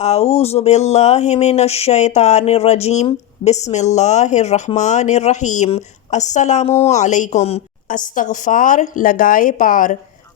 اعوذ باللہ من الشیطان الرجیم بسم اللہ الرحمن الرحیم۔ السلام علیکم۔ استغفار لگائے پار۔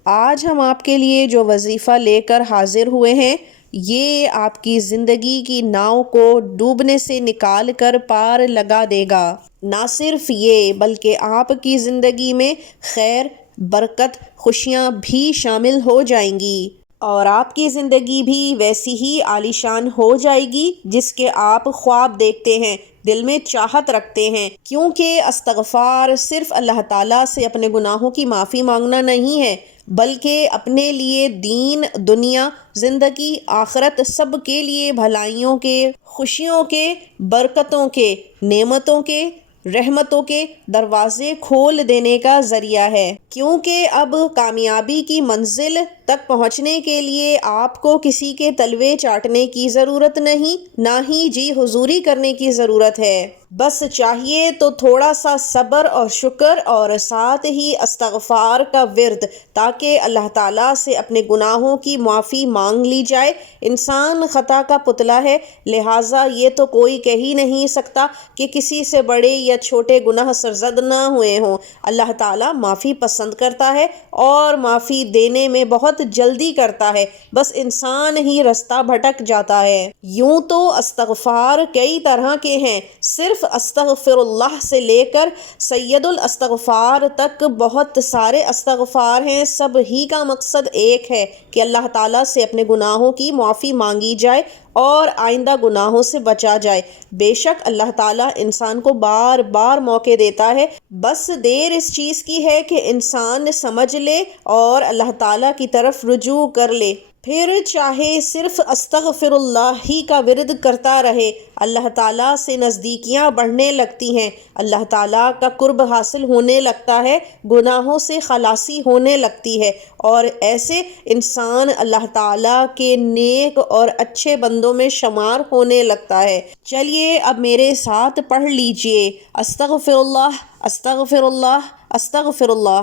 آج ہم آپ کے لیے جو وظیفہ لے کر حاضر ہوئے ہیں یہ آپ کی زندگی کی ناؤ کو ڈوبنے سے نکال کر پار لگا دے گا۔ نہ صرف یہ بلکہ آپ کی زندگی میں خیر، برکت، خوشیاں بھی شامل ہو جائیں گی اور آپ کی زندگی بھی ویسی ہی عالیشان ہو جائے گی جس کے آپ خواب دیکھتے ہیں، دل میں چاہت رکھتے ہیں، کیونکہ استغفار صرف اللہ تعالیٰ سے اپنے گناہوں کی معافی مانگنا نہیں ہے بلکہ اپنے لیے دین، دنیا، زندگی، آخرت سب کے لیے بھلائیوں کے، خوشیوں کے، برکتوں کے، نعمتوں کے، رحمتوں کے دروازے کھول دینے کا ذریعہ ہے، کیونکہ اب کامیابی کی منزل تک پہنچنے کے لیے آپ کو کسی کے تلوے چاٹنے کی ضرورت نہیں، نہ ہی جی حضوری کرنے کی ضرورت ہے۔ بس چاہیے تو تھوڑا سا صبر اور شکر اور ساتھ ہی استغفار کا ورد، تاکہ اللہ تعالیٰ سے اپنے گناہوں کی معافی مانگ لی جائے۔ انسان خطا کا پتلا ہے، لہٰذا یہ تو کوئی کہہ ہی نہیں سکتا کہ کسی سے بڑے یا چھوٹے گناہ سرزد نہ ہوئے ہوں۔ اللہ تعالیٰ معافی پسند کرتا ہے اور معافی دینے میں بہت جلدی کرتا ہے، بس انسان ہی رستہ بھٹک جاتا ہے۔ یوں تو استغفار کئی طرح کے ہیں، صرف استغفر اللہ سے لے کر سید الاستغفار تک بہت سارے استغفار ہیں، سب ہی کا مقصد ایک ہے کہ اللہ تعالیٰ سے اپنے گناہوں کی معافی مانگی جائے اور آئندہ گناہوں سے بچا جائے۔ بے شک اللہ تعالیٰ انسان کو بار بار موقع دیتا ہے، بس دیر اس چیز کی ہے کہ انسان سمجھ لے اور اللہ تعالیٰ کی طرف رجوع کر لے، پھر چاہے صرف استغفر اللہ ہی کا ورد کرتا رہے، اللہ تعالیٰ سے نزدیکیاں بڑھنے لگتی ہیں، اللہ تعالیٰ کا قرب حاصل ہونے لگتا ہے، گناہوں سے خلاصی ہونے لگتی ہے اور ایسے انسان اللہ تعالیٰ کے نیک اور اچھے بندوں میں شمار ہونے لگتا ہے۔ چلیے اب میرے ساتھ پڑھ لیجئے، استغفر اللہ، استغفر اللہ، استغفر اللہ۔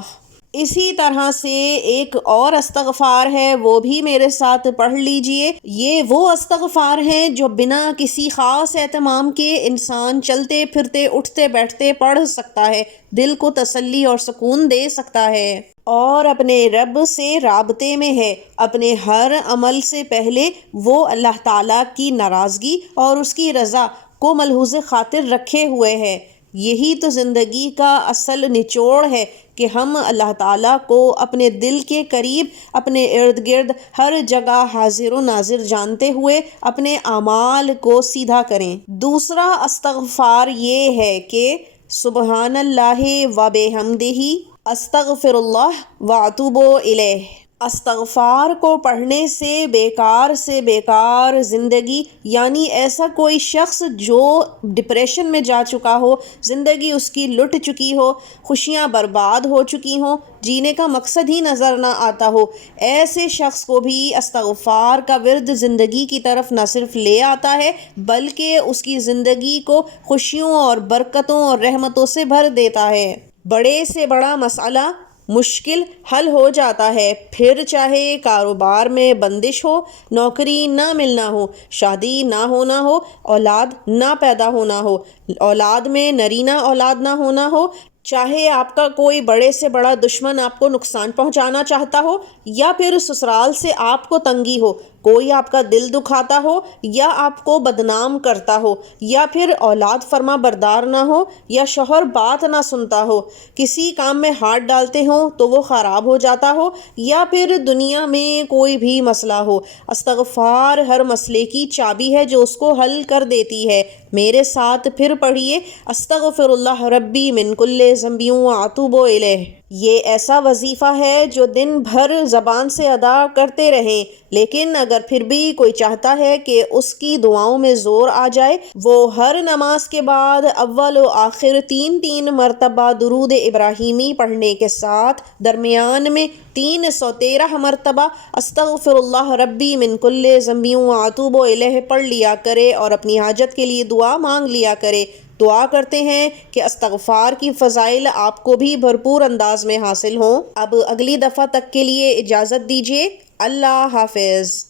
اسی طرح سے ایک اور استغفار ہے، وہ بھی میرے ساتھ پڑھ لیجئے۔ یہ وہ استغفار ہیں جو بنا کسی خاص اہتمام کے انسان چلتے پھرتے اٹھتے بیٹھتے پڑھ سکتا ہے، دل کو تسلی اور سکون دے سکتا ہے اور اپنے رب سے رابطے میں ہے۔ اپنے ہر عمل سے پہلے وہ اللہ تعالیٰ کی ناراضگی اور اس کی رضا کو ملحوظ خاطر رکھے ہوئے ہے۔ یہی تو زندگی کا اصل نچوڑ ہے کہ ہم اللہ تعالیٰ کو اپنے دل کے قریب، اپنے ارد گرد ہر جگہ حاضر و ناظر جانتے ہوئے اپنے اعمال کو سیدھا کریں۔ دوسرا استغفار یہ ہے کہ سبحان اللہ و بحمدہ، استغفر اللہ و اتوب الیہ۔ استغفار کو پڑھنے سے بیکار زندگی، یعنی ایسا کوئی شخص جو ڈپریشن میں جا چکا ہو، زندگی اس کی لٹ چکی ہو، خوشیاں برباد ہو چکی ہوں، جینے کا مقصد ہی نظر نہ آتا ہو، ایسے شخص کو بھی استغفار کا ورد زندگی کی طرف نہ صرف لے آتا ہے بلکہ اس کی زندگی کو خوشیوں اور برکتوں اور رحمتوں سے بھر دیتا ہے۔ بڑے سے بڑا مسئلہ، مشکل حل ہو جاتا ہے، پھر چاہے کاروبار میں بندش ہو، نوکری نہ ملنا ہو، شادی نہ ہونا ہو، اولاد نہ پیدا ہونا ہو، اولاد میں نرینہ اولاد نہ ہونا ہو، چاہے آپ کا کوئی بڑے سے بڑا دشمن آپ کو نقصان پہنچانا چاہتا ہو یا پھر سسرال سے آپ کو تنگی ہو، کوئی آپ کا دل دکھاتا ہو یا آپ کو بدنام کرتا ہو، یا پھر اولاد فرما بردار نہ ہو یا شوہر بات نہ سنتا ہو، کسی کام میں ہاتھ ڈالتے ہوں تو وہ خراب ہو جاتا ہو، یا پھر دنیا میں کوئی بھی مسئلہ ہو، استغفار ہر مسئلے کی چابی ہے جو اس کو حل کر دیتی ہے۔ میرے ساتھ پھر پڑھیے، استغفر اللہ ربی من کل ذنب واتوب الیہ۔ یہ ایسا وظیفہ ہے جو دن بھر زبان سے ادا کرتے رہیں، لیکن اگر پھر بھی کوئی چاہتا ہے کہ اس کی دعاؤں میں زور آ جائے، وہ ہر نماز کے بعد اول و آخر 3 مرتبہ درود ابراہیمی پڑھنے کے ساتھ درمیان میں 313 مرتبہ استغفر اللہ ربی من کل ذنب واتوب الیہ پڑھ لیا کرے اور اپنی حاجت کے لیے دعا مانگ لیا کرے۔ دعا کرتے ہیں کہ استغفار کی فضائل آپ کو بھی بھرپور انداز میں حاصل ہوں۔ اب اگلی دفعہ تک کے لیے اجازت دیجیے، اللہ حافظ۔